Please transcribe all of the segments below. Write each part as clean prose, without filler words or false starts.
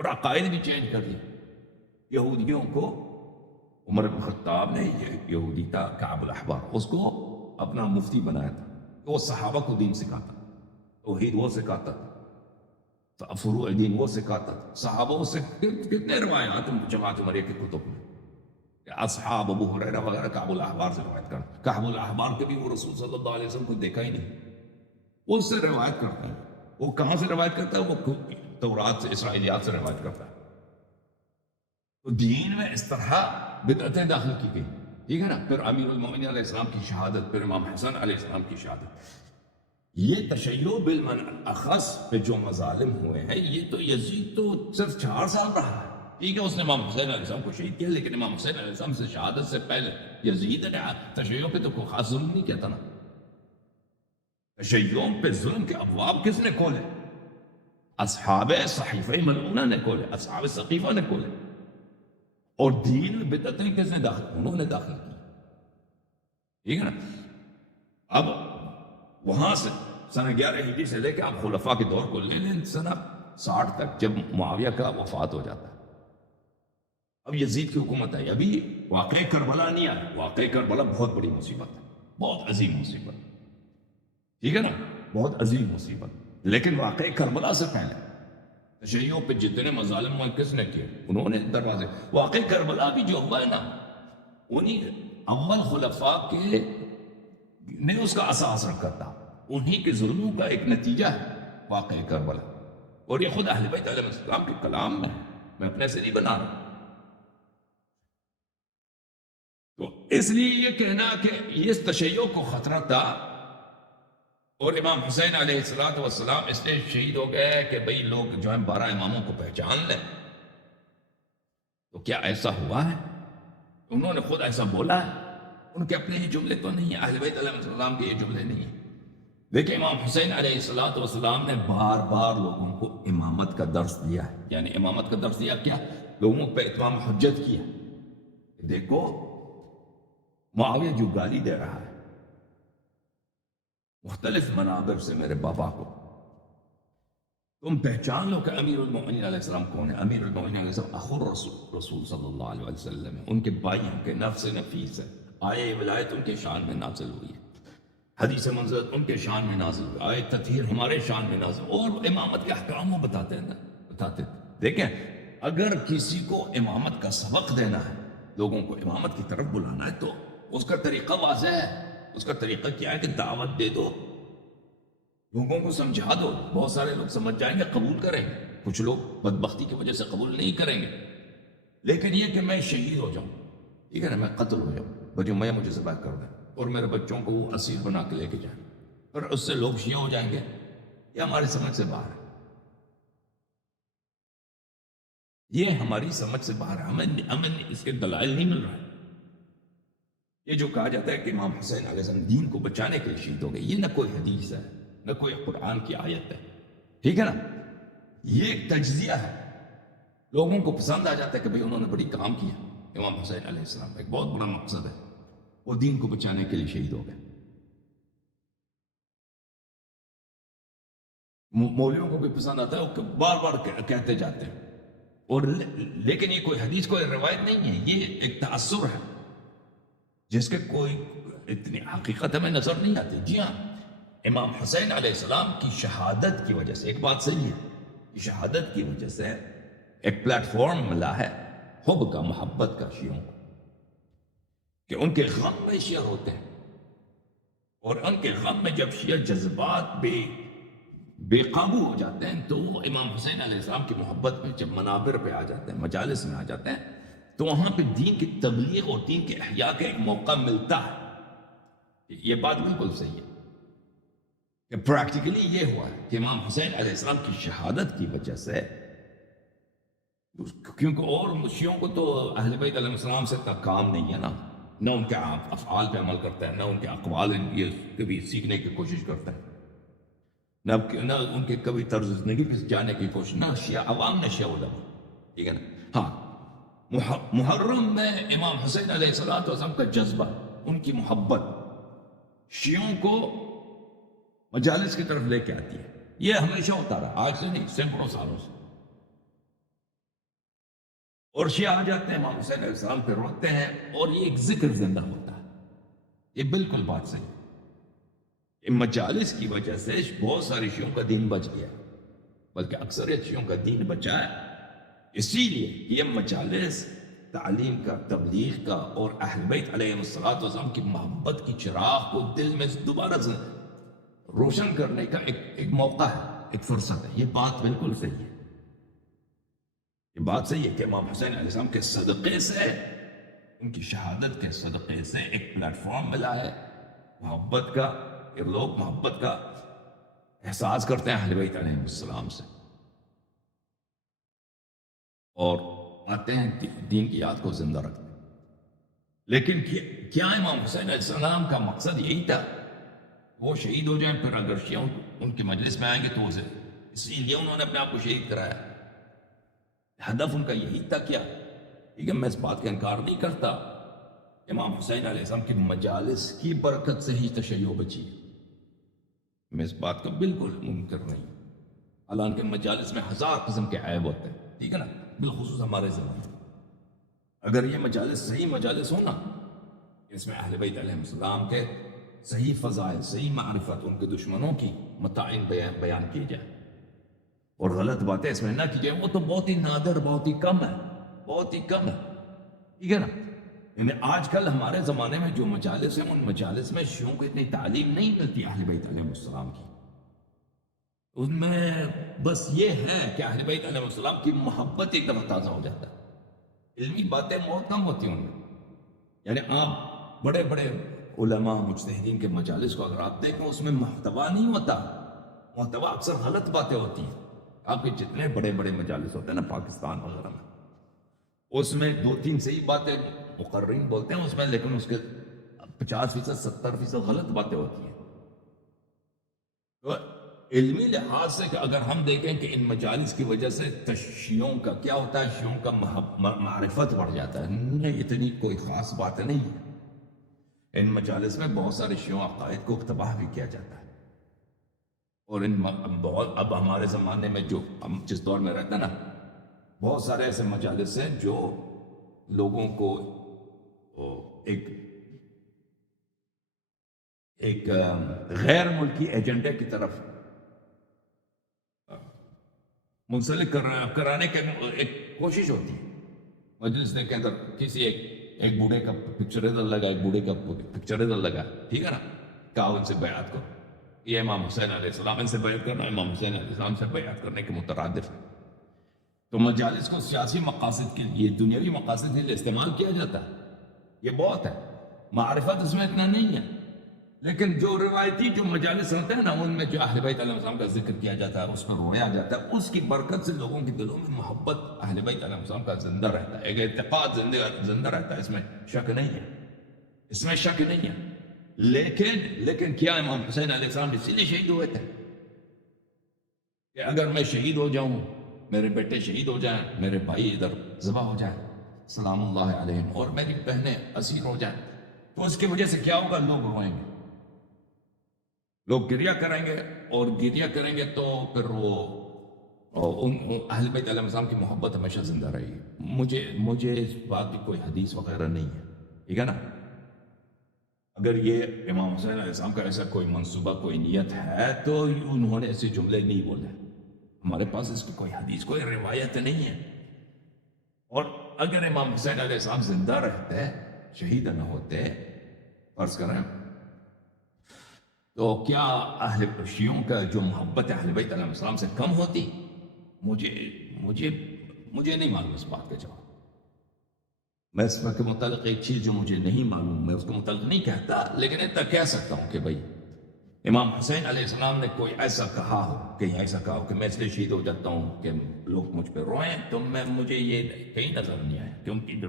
اور عقائد بھی چینج کر دیے. یہودیوں کو عمر بن خطاب نے، یہودی تھا کعب الاحبار، اس کو اپنا مفتی بنایا تھا. وہ صحابہ کو دین سکھاتا، توحید وہ سکھاتا تھا، فروع دین وہ سکھاتا تھا. صحابہ سے کتنے روایات جماعت عمریہ کی کتب میں، اصحاب ابو ہریرہ وغیرہ کعب الاحبار سے روایت کرتے. کعب الاحبار کے بھی وہ رسول صلی اللہ علیہ وسلم کو دیکھا ہی نہیں، اس سے روایت کرتا ہے. وہ کہاں سے روایت کرتا ہے؟ وہ تورات سے، اسرائیلیات سے روایت کرتا ہے. تو دین میں اس طرح بدعتیں داخل کی گئی، ٹھیک ہے نا. پھر امیر المومنین علیہ السلام کی شہادت، پھر امام حسن علیہ السلام کی شہادت. یہ تشیع بالمنأخذ پہ جو مظالم ہوئے ہیں، یہ تو یزید تو صرف 4 سال رہا ہے. ٹھیک ہے، اس نے امام حسین علیہ السلام کو شہید کیا، لیکن امام حسین علیہ السلام سے شہادت سے پہلے یزید نے تشیع پہ تو کوئی خاص ظلم نہیں کیا تھا نا. تشیع پہ ظلم کے ابواب کس نے کھولے؟ اصحاب صحیفہ ملعونہ نے کھولے، اصحاب ثقیفہ نے کھولے. اور دین میں بدعتیں کس نے داخل؟ انہوں نے داخل کی. ٹھیک ہے نا. اب وہاں سے سنہ 11 ہجری سے لے کے آپ خلفاء کے دور کو لے لیں، سنہ 60 تک جب معاویہ کا وفات ہو جاتا ہے، اب یزید کی حکومت ہے. ابھی واقعہ کربلا نہیں آیا. واقعہ کربلا بہت بڑی مصیبت ہے، بہت عظیم مصیبت. ٹھیک ہے نا، بہت عظیم مصیبت. لیکن واقعہ کربلا سے پہلے تشیع پہ جتنے مظالم ہوئے کس نے کیے؟ انہوں نے دروازے. واقعہ کربلا بھی جو ہوا ہے نا، انہی اول خلفاء کے نے اس کا اساس رکھا تھا. انہی کے ظلموں کا ایک نتیجہ ہے واقعہ کربلا. اور یہ خود اہل بیت علیہ السلام کے کلام میں ہے، میں اپنے سے نہیں بنا رہا. تو اس لیے یہ کہنا کہ اس تشیع کو خطرہ تھا، اور امام حسین علیہ السلام اس لیے شہید ہو گئے کہ بھئی لوگ جو ہیں 12 اماموں کو پہچان لیں. تو کیا ایسا ہوا ہے؟ انہوں نے خود ایسا بولا ہے؟ ان کے اپنے یہ جملے تو نہیں ہیں، اہل بیت علیہ السلام کے یہ جملے نہیں ہیں. دیکھیں امام حسین علیہ السلام نے بار بار لوگوں کو امامت کا درس دیا ہے. یعنی امامت کا درس دیا کیا؟ لوگوں پہ اتمام حجت کیا. دیکھو معاویہ جو گالی دے رہا ہے مختلف منابر سے میرے بابا کو، تم پہچان لو کہ امیر المومنین علیہ السلام کون ہے. امیر المومنین علیہ السلام اخو رسول صلی اللہ علیہ وسلم ہے، ان کے بھائی ہیں، کے نفس نفیس ہے. آیہ ولایت ان کے شان میں نازل ہوئی ہے، حدیث منزلت ان کے شان میں نازل ہوئی، آیہ تطہیر ہمارے شان میں نازل، اور امامت کے احکام وہ بتاتے ہیں نا، بتاتے. دیکھیں اگر کسی کو امامت کا سبق دینا ہے، لوگوں کو امامت کی طرف بلانا ہے، تو اس کا طریقہ واضح ہے. اس کا طریقہ کیا ہے کہ دعوت دے دو، لوگوں کو سمجھا دو. بہت سارے لوگ سمجھ جائیں گے، قبول کریں گے. کچھ لوگ بدبختی کی وجہ سے قبول نہیں کریں گے. لیکن یہ کہ میں شہید ہو جاؤں، ٹھیک ہے نا، میں قتل ہو جاؤں، بجو میں مجھے ذبح کر دیں اور میرے بچوں کو وہ اسیر بنا کے لے کے جائیں، پھر اس سے لوگ شیعہ ہو جائیں گے، یہ ہماری سمجھ سے باہر ہے. یہ ہماری سمجھ سے باہر ہے. ہمیں اس کے دلائل نہیں مل رہا ہے. یہ جو کہا جاتا ہے کہ امام حسین علیہ السلام دین کو بچانے کے لیے شہید ہو گئے، یہ نہ کوئی حدیث ہے، نہ کوئی قرآن کی آیت ہے. ٹھیک ہے نا، یہ ایک تجزیہ ہے. لوگوں کو پسند آ جاتا ہے کہ بھئی انہوں نے بڑی کام کیا. امام حسین علیہ السلام ایک بہت بڑا مقصد ہے، وہ دین کو بچانے کے لیے شہید ہو گئے. مولویوں کو بھی پسند آتا ہے، وہ بار بار کہتے جاتے ہیں. اور لیکن یہ کوئی حدیث، کوئی روایت نہیں ہے، یہ ایک تأثر ہے جس کے کوئی اتنی حقیقت ہمیں نظر نہیں آتی. جی ہاں، امام حسین علیہ السلام کی شہادت کی وجہ سے ایک بات صحیح ہے کہ شہادت کی وجہ سے ایک پلیٹ فارم ملا ہے حب کا، محبت کا شیعوں کو، کہ ان کے غم میں شیعہ ہوتے ہیں. اور ان کے غم میں جب شیعہ جذبات بے قابو ہو جاتے ہیں، تو وہ امام حسین علیہ السلام کی محبت میں جب منابر پہ آ جاتے ہیں، مجالس میں آ جاتے ہیں، تو وہاں پہ دین کی تبلیغ اور دین کے احیاء کا ایک موقع ملتا ہے. یہ بات بالکل صحیح ہے کہ پریکٹیکلی یہ ہوا ہے کہ امام حسین علیہ السلام کی شہادت کی وجہ سے، کیونکہ اور شیعوں کو تو اہل بیت علیہ السلام سے کا کام نہیں ہے نا، نہ ان کے افعال پہ عمل کرتا ہے، نہ ان کے اقوال یہ کبھی سیکھنے کی کوشش کرتا ہے، نہ ان کے کبھی طرز زندگی پہ جانے کی کوشش، نہ شیعہ عوام نے شیعہ علماء. ٹھیک ہے نا. ہاں، محرم میں امام حسین علیہ السلام کا جذبہ، ان کی محبت شیعوں کو مجالس کی طرف لے کے آتی ہے. یہ ہمیشہ ہوتا رہا، آج سے نہیں، سینکڑوں سالوں سے. اور شیعہ آ جاتے ہیں امام حسین علیہ السلام پہ روتے ہیں، اور یہ ایک ذکر زندہ ہوتا ہے. یہ بالکل بات صحیح ہے. ان مجالس کی وجہ سے بہت سارے شیعوں کا دین بچ گیا، بلکہ اکثریت شیعوں کا دین بچا ہے. اسی لیے یہ مجالس تعلیم کا، تبلیغ کا، اور اہل بیت علیہ السلام کی محبت کی چراغ کو دل میں دوبارہ روشن کرنے کا ایک موقع ہے، ایک فرصت ہے. یہ بات بالکل صحیح ہے. یہ بات صحیح ہے کہ امام حسین علیہ السلام کے صدقے سے، ان کی شہادت کے صدقے سے ایک پلیٹ فارم ملا ہے محبت کا، کہ لوگ محبت کا احساس کرتے ہیں اہل بیت علیہ السلام سے، اور آتے ہیں دین کی یاد کو زندہ رکھتے ہیں. لیکن کیا امام حسین علیہ السلام کا مقصد یہی تھا وہ شہید ہو جائیں؟ پھر اگر شیعہ ان کی مجلس میں آئیں گے تو اسے اسی لیے انہوں نے اپنے آپ کو شہید کرایا. ہدف ان کا یہی تھا کیا؟ ٹھیک ہے، میں اس بات کا انکار نہیں کرتا. امام حسین علیہ السلام کی مجالس کی برکت سے ہی تشیع بچی ہے، میں اس بات کا بالکل منکر نہیں. حالانکہ مجالس میں ہزار قسم کے عیب ہوتے ہیں، ٹھیک ہے نا، بالخصوص ہمارے زمانے میں. اگر یہ مجالس صحیح مجالس ہونا، اس میں اہل بیت علیہ السلام کے صحیح فضائل، صحیح معرفت، ان کے دشمنوں کی مطاعن بیان کی جائے، اور غلط باتیں اس میں نہ کی جائیں، وہ تو بہت ہی نادر، بہت ہی کم ہے، بہت ہی کم ہے. ٹھیک ہے نا. یعنی آج کل ہمارے زمانے میں جو مجالس ہیں، ان مجالس میں شیعوں کو اتنی تعلیم نہیں ملتی اہل بیت علیہ السلام کی. ان میں بس یہ ہے کہ اہل بیت علیہ السلام کی محبت ایک دفعہ تازہ ہو جاتا ہے. علمی باتیں بہت کم ہوتی ہیں ان میں. یعنی آپ بڑے بڑے علماء مجتہدین کے مجالس کو اگر آپ دیکھیں، اس میں محتوا نہیں ہوتا، محتوا اکثر غلط باتیں ہوتی ہیں. آپ کے جتنے بڑے بڑے مجالس ہوتے ہیں نا پاکستان وغیرہ میں، اس میں 2-3 صحیح باتیں مقررین بولتے ہیں اس میں، لیکن اس کے 50%، 70% غلط باتیں ہوتی ہیں. تو علمی لحاظ سے کہ اگر ہم دیکھیں کہ ان مجالس کی وجہ سے شیعوں کا کیا ہوتا ہے، شیعوں کا معرفت بڑھ جاتا ہے، نہیں اتنی کوئی خاص بات نہیں ہے. ان مجالس میں بہت سارے شیعوں عقائد کو تباہ بھی کیا جاتا ہے. اور اب ہمارے زمانے میں جو ہم جس دور میں رہتے ہیں نا، بہت سارے ایسے مجالس ہیں جو لوگوں کو ایک غیر ملکی ایجنڈے کی طرف منسلک کرانے کی ایک کوشش ہوتی ہے. مجلس کے اندر کسی ایک بوڑھے کا پکچر ادھر لگا، ایک بوڑھے کا پکچر ادھر لگا، ٹھیک ہے نا، کہا ان سے بیعت کرو. یہ امام حسین علیہ السلام، ان سے بیعت کرنا امام حسین علیہ السلام سے بیعت کرنے کے مترادف. تو مجالس کو سیاسی مقاصد کے لیے، دنیاوی مقاصد کے لیے استعمال کیا جاتا ہے. یہ بہت ہے، معرفت اس میں اتنا نہیں ہے. لیکن جو روایتی جو مجالس ہوتے ہیں نا، ان میں جو اہل بیت علیہ السلام کا ذکر کیا جاتا ہے، اس پر رویا جاتا ہے، اس کی برکت سے لوگوں کے دلوں میں محبت اہل بیت علیہ السلام کا زندہ رہتا ہے، ایک اعتقاد زندہ رہتا ہے. اس میں شک نہیں ہے، اس میں شک نہیں ہے. لیکن کیا امام حسین علیہ السلام اسی لیے شہید ہوئے تھے کہ اگر میں شہید ہو جاؤں، میرے بیٹے شہید ہو جائیں، میرے بھائی ادھر ذبح ہو جائیں سلام اللہ علیہم، اور میری بہنیں اسیر ہو جائیں، تو اس کی وجہ سے کیا ہوگا؟ لوگ روئیں گے، لوگ گریہ کریں گے، اور گریہ کریں گے تو پھر وہ اہل بیت علیہ السلام کی محبت ہمیشہ زندہ رہے گی. مجھے اس بات کی کوئی حدیث وغیرہ نہیں ہے، ٹھیک ہے نا. اگر یہ امام حسین علیہ السلام کا ایسا کوئی منصوبہ، کوئی نیت ہے، تو انہوں نے ایسے جملے نہیں بولے. ہمارے پاس اس کی کوئی حدیث، کوئی روایت نہیں ہے. اور اگر امام حسین علیہ السلام زندہ رہتے، شہید نہ ہوتے، فرض کریں، تو کیا اہل شیعوں کا جو محبت اہل بیت علیہ السلام سے کم ہوتی؟ مجھے نہیں معلوم اس بات کا جواب. میں اس کے متعلق ایک چیز جو مجھے نہیں معلوم، میں اس کے متعلق نہیں کہتا، لیکن اتنا کہہ سکتا ہوں کہ بھائی امام حسین علیہ السلام نے کوئی ایسا کہا ہو، کہیں ایسا کہا ہو کہ میں اس لیے شہید ہو جاتا ہوں کہ لوگ مجھ پہ روئیں، تو مجھے یہ کہیں نظر نہیں آیا کیونکہ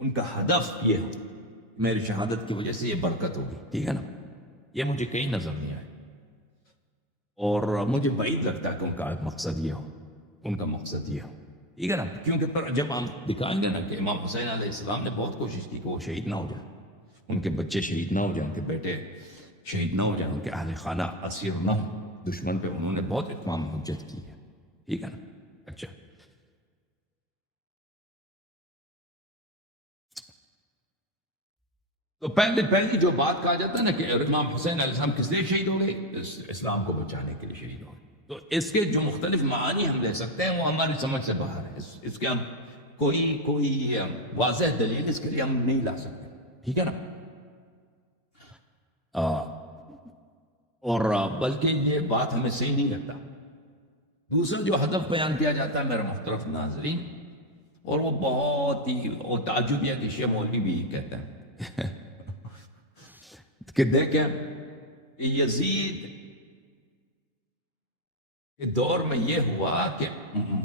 ان کا ہدف یہ ہو میری شہادت کی وجہ سے یہ برکت ہوگی، ٹھیک ہے نا. یہ مجھے کہیں نظر نہیں آیا، اور مجھے بعید لگتا ہے کہ ان کا مقصد یہ ہو، ان کا مقصد یہ ہو، ٹھیک ہے نا. کیونکہ پھر جب ہم دکھائیں گے نا کہ امام حسین علیہ السلام نے بہت کوشش کی کہ وہ شہید نہ ہو جائیں، ان کے بچے شہید نہ ہو جائیں، ان کے بیٹے شہید نہ ہو جائیں، ان کے اہل خانہ اسیر نہ ہوں، دشمن پہ انہوں نے بہت اتمام حجت کی ہے، ٹھیک ہے نا. اچھا. تو پہلی جو بات کہا جاتا ہے نا کہ امام حسین علیہ السلام کس لیے شہید ہو گئے؟ اسلام کو بچانے کے لیے شہید ہو گئے. تو اس کے جو مختلف معانی ہم لے سکتے ہیں وہ ہماری سمجھ سے باہر ہے. اس کے ہم کوئی واضح دلیل اس کے لیے ہم نہیں لا سکتے. ٹھیک ہے نا؟ اور بلکہ یہ بات ہمیں صحیح نہیں لگتا. دوسرا جو ہدف بیان کیا جاتا ہے میرے محترم ناظرین، اور وہ بہت ہی وہ تعجبیہ کہ شیخ مولوی بھی کہتے ہیں کہ دیکھیں یزید کے دور میں یہ ہوا کہ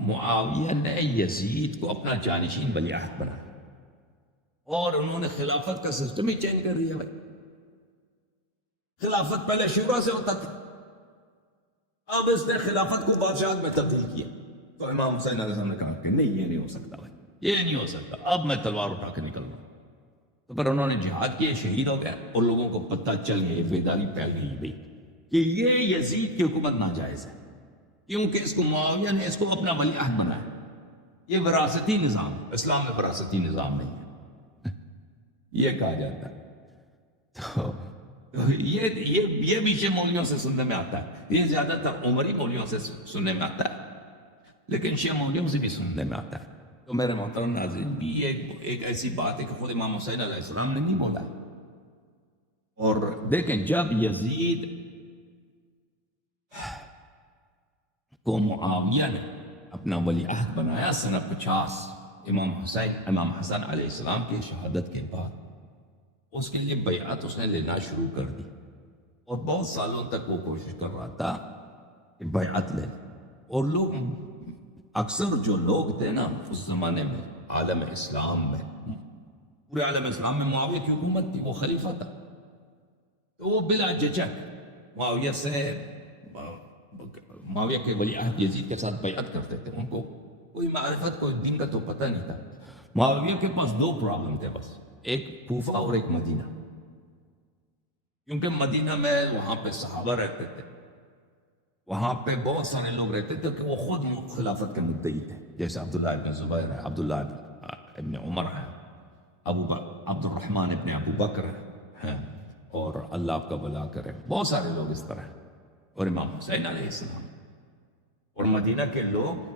معاویہ نے یزید کو اپنا جانشین ولیعہد بنایا اور انہوں نے خلافت کا سسٹم ہی چینج کر دیا. بھائی خلافت پہلے شورا سے ہوتا تھا، اب اس نے خلافت کو بادشاہت میں تبدیل کیا. تو امام حسین علیہ السلام نے کہا کہ نہیں، یہ نہیں ہو سکتا بھائی، یہ نہیں ہو سکتا، اب میں تلوار اٹھا کے نکل رہا ہوں. تو پھر انہوں نے جہاد کیے، شہید ہو گئے، اور لوگوں کو پتہ چل گیا، بیداری پھیل گئی بھائی کہ یہ یزید کی حکومت ناجائز ہے، کیونکہ اس کو معاویہ نے اس کو اپنا ولیعہد بنایا. یہ وراثتی نظام، اسلام میں وراثتی نظام نہیں ہے یہ کہا جاتا ہے. تو یہ بھی شیعہ مولیوں سے سننے میں آتا ہے. یہ زیادہ تر عمری مولیوں سے سننے میں آتا ہے، لیکن شیعہ مولیوں سے بھی سننے میں آتا ہے. تو میرے محترم ناظرین، بھی ایک ایسی بات ہے کہ خود امام حسین علیہ السلام نے نہیں بولا. اور دیکھیں جب یزید کو معاویہ نے اپنا ولیعہد بنایا سنہ 50 امام حسن علیہ السلام کی شہادت کے بعد، اس کے لیے بیعت اس نے لینا شروع کر دی، اور بہت سالوں تک وہ کوشش کر رہا تھا کہ بیعت لے. اور لوگ اکثر جو لوگ تھے نا اس زمانے میں عالم اسلام میں، پورے عالم اسلام میں معاویہ کی حکومت تھی، وہ خلیفہ تھا، تو وہ بلا جھجک معاویہ کے ولیعہد یزید کے ساتھ بیعت کرتے تھے. ان کو کوئی معرفت، کوئی دین کا تو پتہ نہیں تھا. معاویہ کے پاس 2 پرابلم تھے بس، ایک کوفہ اور ایک مدینہ. کیونکہ مدینہ میں وہاں پہ صحابہ رہتے تھے، وہاں پہ بہت سارے لوگ رہتے تھے کہ وہ خود خلافت کے مدعی تھے، جیسے عبداللہ ابن زبیر ہے، عبداللہ ابن عمر ہے، عبد الرحمن ابن ابو بکر ہے، اور اللہ آپ کا بھلا کرے، بہت سارے لوگ اس طرح ہیں، اور امام حسین علیہ السلام. اور مدینہ کے لوگ